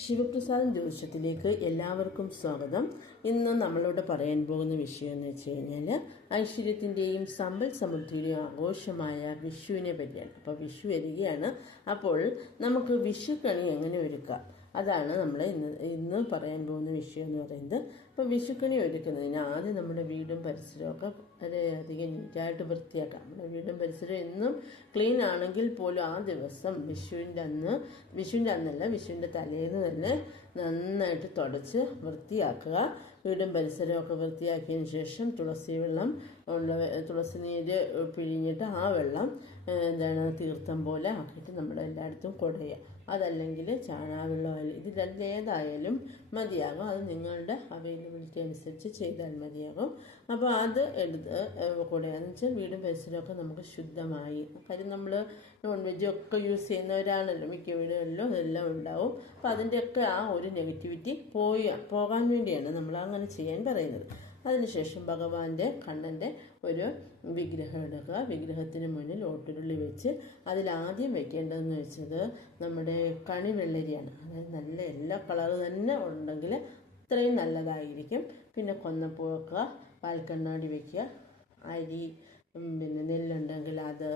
ശിവപ്രസാദം ജ്യോതിഷത്തിലേക്ക് എല്ലാവർക്കും സ്വാഗതം. ഇന്ന് നമ്മളിവിടെ പറയാൻ പോകുന്ന വിഷയം എന്ന് വെച്ച് കഴിഞ്ഞാൽ ഐശ്വര്യത്തിൻ്റെയും സമ്പൽ സമൃദ്ധിയുടെയും ആഘോഷമായ വിഷുവിനെ പറ്റിയാണ്. അപ്പോൾ വിഷു വരികയാണ്. അപ്പോൾ നമുക്ക് വിഷുക്കണി എങ്ങനെ ഒരുക്കാം, അതാണ് നമ്മൾ ഇന്ന് പറയാൻ പോകുന്ന വിഷയം എന്ന് പറയുന്നത്. അപ്പോൾ വിഷുക്കണി ഒരുക്കുന്നതിന് ആദ്യം നമ്മുടെ വീടും പരിസരമൊക്കെ വളരെയധികം നീറ്റായിട്ട് വൃത്തിയാക്കാം. നമ്മുടെ വീടും പരിസരം എന്നും ക്ലീൻ ആണെങ്കിൽ പോലും ആ ദിവസം വിഷുവിൻ്റെ അന്നല്ല, വിഷുവിൻ്റെ തലേന്ന് തന്നെ നന്നായിട്ട് തുടച്ച് വൃത്തിയാക്കുക. വീടും പരിസരമൊക്കെ വൃത്തിയാക്കിയതിന് ശേഷം തുളസി നീര് പിഴിഞ്ഞിട്ട് ആ വെള്ളം തീർത്ഥം പോലെ ആക്കിയിട്ട് നമ്മുടെ എല്ലായിടത്തും കുടയുക. അതല്ലെങ്കിൽ ചാണകവെള്ളമായാലും ഇതിലേതായാലും മതിയാകും. അത് നിങ്ങളുടെ അവൈലബിലിറ്റി അനുസരിച്ച് ചെയ്താൽ മതിയാകും. അപ്പോൾ അത് എടുത്ത് കുടയാന്ന് വെച്ചാൽ വീടും പരിസരമൊക്കെ നമുക്ക് ശുദ്ധമായി. കാര്യം നമ്മൾ നോൺ വെജൊക്കെ യൂസ് ചെയ്യുന്നവരാണല്ലോ, മിക്ക വീടുകളിലും അതെല്ലാം ഉണ്ടാവും. അപ്പോൾ അതിൻ്റെയൊക്കെ ആ ഒരു നെഗറ്റിവിറ്റി പോകാൻ വേണ്ടിയാണ് നമ്മൾ അങ്ങനെ ചെയ്യാൻ പറയുന്നത്. അതിനുശേഷം ഭഗവാന്റെ കണ്ണൻ്റെ ഒരു വിഗ്രഹം എടുക്കുക. വിഗ്രഹത്തിന് മുന്നിൽ ഓട്ടുരുളി വെച്ച് അതിലാദ്യം വെക്കേണ്ടതെന്ന് വെച്ചത് നമ്മുടെ കണിവെള്ളരിയാണ്. അതായത് നല്ല എല്ലാ കളറ് തന്നെ ഉണ്ടെങ്കിൽ അത്രയും നല്ലതായിരിക്കും. പിന്നെ കൊന്നപ്പൂ വെക്കുക, പാൽക്കണ്ണാടി വയ്ക്കുക, അരി പിന്നെ നെല്ലുണ്ടെങ്കിൽ അത്,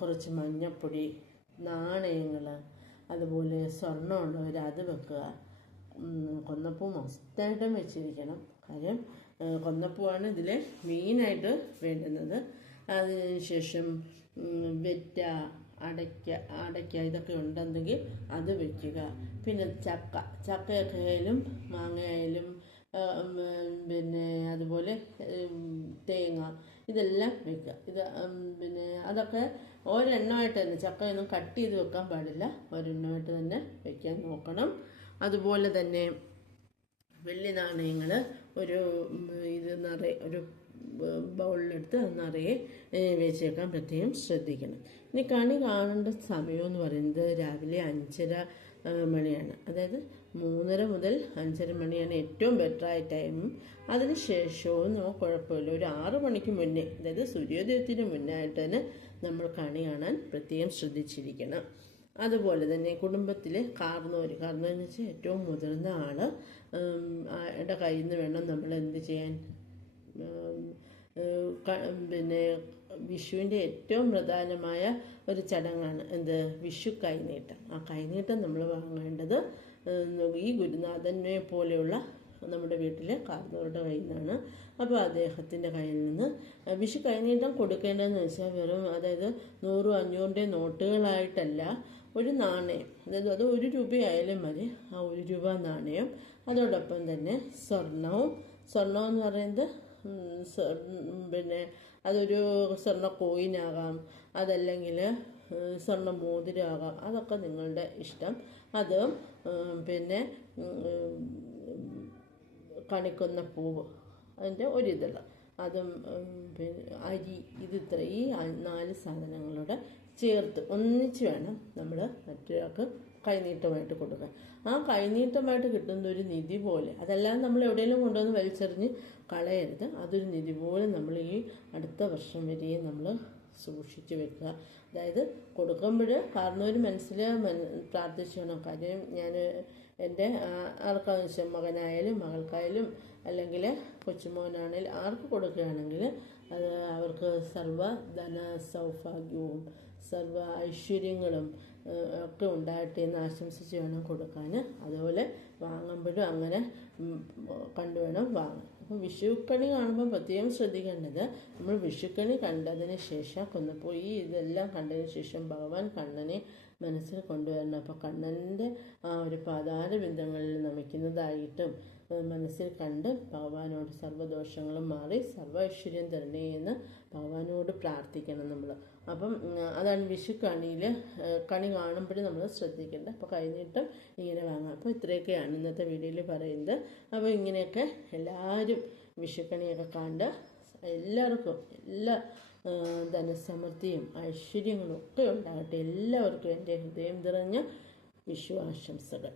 കുറച്ച് മഞ്ഞപ്പൊടി, നാണയങ്ങൾ, അതുപോലെ സ്വർണ്ണമുള്ളവർ അത് വെക്കുക. കൊന്നപ്പൂ മസ്റ്റായിട്ടും വെച്ചിരിക്കണം. കാര്യം കൊന്നപ്പൂവാണ് ഇതിൽ മെയിനായിട്ട് വേണ്ടുന്നത്. അതിനുശേഷം വെറ്റ, അടയ്ക്ക ഇതൊക്കെ ഉണ്ടെങ്കിൽ അത് വയ്ക്കുക. പിന്നെ ചക്കയൊക്കെ ആയാലും മാങ്ങയായാലും പിന്നെ അതുപോലെ തേങ്ങ ഇതെല്ലാം വെക്കുക. പിന്നെ അതൊക്കെ ഒരെണ്ണമായിട്ട് തന്നെ, ചക്കയൊന്നും കട്ട് ചെയ്ത് വെക്കാൻ പാടില്ല, ഒരെണ്ണമായിട്ട് തന്നെ വെക്കാൻ നോക്കണം. അതുപോലെ തന്നെ വെള്ളി നാണയങ്ങൾ ഒരു ബൗളിലെടുത്ത് നിറയെ വെച്ചേക്കാൻ പ്രത്യേകം ശ്രദ്ധിക്കണം. ഇനി കണി കാണേണ്ട സമയം എന്ന് പറയുന്നത് രാവിലെ 5:30 മണിയാണ്. അതായത് 3:30 മുതൽ 5:30 മണിയാണ് ഏറ്റവും ബെറ്ററായ ടൈമും. അതിനുശേഷവും നമുക്ക് കുഴപ്പമില്ല, ഒരു 6 മണിക്ക് മുന്നേ, അതായത് സൂര്യോദയത്തിന് മുന്നായിട്ട് തന്നെ നമ്മൾ കണി കാണാൻ പ്രത്യേകം ശ്രദ്ധിച്ചിരിക്കണം. അതുപോലെ തന്നെ കുടുംബത്തിൽ കാർന്നോരെന്ന് വെച്ചാൽ ഏറ്റവും മുതിർന്ന ആളുടെ കയ്യിൽ നിന്ന് വേണം നമ്മൾ എന്ത് ചെയ്യാൻ. പിന്നെ വിഷുവിൻ്റെ ഏറ്റവും പ്രധാനമായ ഒരു ചടങ്ങാണ് വിഷു കൈനീട്ടം. ആ കൈനീട്ടം നമ്മൾ വാങ്ങേണ്ടത് ഈ ഗുരുനാഥനെ പോലെയുള്ള നമ്മുടെ വീട്ടിലെ കാർന്നവരുടെ കയ്യിൽ നിന്നാണ്. അപ്പോൾ അദ്ദേഹത്തിൻ്റെ കയ്യിൽ നിന്ന് വിഷു കൈനീട്ടം കൊടുക്കേണ്ടതെന്ന് വെച്ചാൽ വെറും, അതായത് 100, 500 നോട്ടുകളായിട്ടല്ല, ഒരു നാണയം, അതായത് അത് 1 രൂപയായാലും മതി. ആ 1 രൂപ നാണയം, അതോടൊപ്പം തന്നെ സ്വർണം എന്ന് പറയുന്നത് പിന്നെ അതൊരു സ്വർണ്ണ കോയിനാകാം, അതല്ലെങ്കിൽ സ്വർണ്ണ മോതിരമാകാം, അതൊക്കെ നിങ്ങളുടെ ഇഷ്ടം. അത് പിന്നെ കണിക്കൊന്ന പൂവ്, അതിൻ്റെ ഒരിതള, അതും പിന്നെ അരി, ഈ 4 സാധനങ്ങളോടെ ചേർത്ത് ഒന്നിച്ച് വേണം നമ്മൾ മറ്റൊരാൾക്ക് കൈനീട്ടമായിട്ട് കൊടുക്കാൻ. ആ കൈനീട്ടമായിട്ട് കിട്ടുന്ന ഒരു നിധി പോലെ, അതെല്ലാം നമ്മൾ എവിടെയെങ്കിലും കൊണ്ടുവന്ന് വലിച്ചെറിഞ്ഞ് കളയരുത്. അതൊരു നിധി പോലെ നമ്മൾ ഈ അടുത്ത വർഷം വരെയും നമ്മൾ സൂക്ഷിച്ചു വെക്കുക. അതായത് കൊടുക്കുമ്പോൾ കാരണവർ മനസ്സിൽ പ്രാർത്ഥിക്കണം. കാര്യം ഞാൻ എൻ്റെ ആർക്കാന്ന് വെച്ചാൽ മകനായാലും മകൾക്കായാലും അല്ലെങ്കിൽ കൊച്ചുമോനാണെങ്കിലും ആർക്ക് കൊടുക്കുകയാണെങ്കിൽ അത് അവർക്ക് സർവ്വ ധന സൗഭാഗ്യവും സർവ്വ ഐശ്വര്യങ്ങളും ഒക്കെ ഉണ്ടാകട്ടെ എന്ന് ആശംസിച്ച് വേണം കൊടുക്കാൻ. അതുപോലെ വാങ്ങുമ്പോഴും അങ്ങനെ കണ്ടുവേണം വാങ്ങാൻ. അപ്പോൾ വിഷുക്കണി കാണുമ്പോൾ പ്രത്യേകം ശ്രദ്ധിക്കേണ്ടത്, നമ്മൾ വിഷുക്കണി കണ്ടതിന് ശേഷം കൊന്നപ്പോയി ഇതെല്ലാം കണ്ടതിന് ശേഷം ഭഗവാൻ കണ്ണനെ മനസ്സിൽ കൊണ്ടുവരണം. അപ്പോൾ കണ്ണൻ്റെ ആ ഒരു പാതാരബിന്ദങ്ങളിൽ നമിക്കുന്നതായിട്ടും മനസ്സിൽ കണ്ട് ഭഗവാനോട് സർവ്വദോഷങ്ങളും മാറി സർവ്വ ഐശ്വര്യം തരണേ എന്ന് ഭഗവാനോട് പ്രാർത്ഥിക്കണം നമ്മൾ. അപ്പം അതാണ് വിഷു കണി കാണുമ്പോഴും നമ്മൾ ശ്രദ്ധിക്കേണ്ടത്. അപ്പോൾ കഴിഞ്ഞിട്ടും ഇങ്ങനെ വാങ്ങാം. അപ്പോൾ ഇത്രയൊക്കെയാണ് ഇന്നത്തെ വീഡിയോയിൽ പറയുന്നത്. അപ്പോൾ ഇങ്ങനെയൊക്കെ എല്ലാവരും വിഷുക്കണിയൊക്കെ കണ്ട് എല്ലാവർക്കും എല്ലാ ധനസമൃദ്ധിയും ഐശ്വര്യങ്ങളും ഒക്കെ ഉണ്ടാകട്ടെ. എല്ലാവർക്കും എൻ്റെ ഹൃദയം നിറഞ്ഞ വിഷു ആശംസകൾ.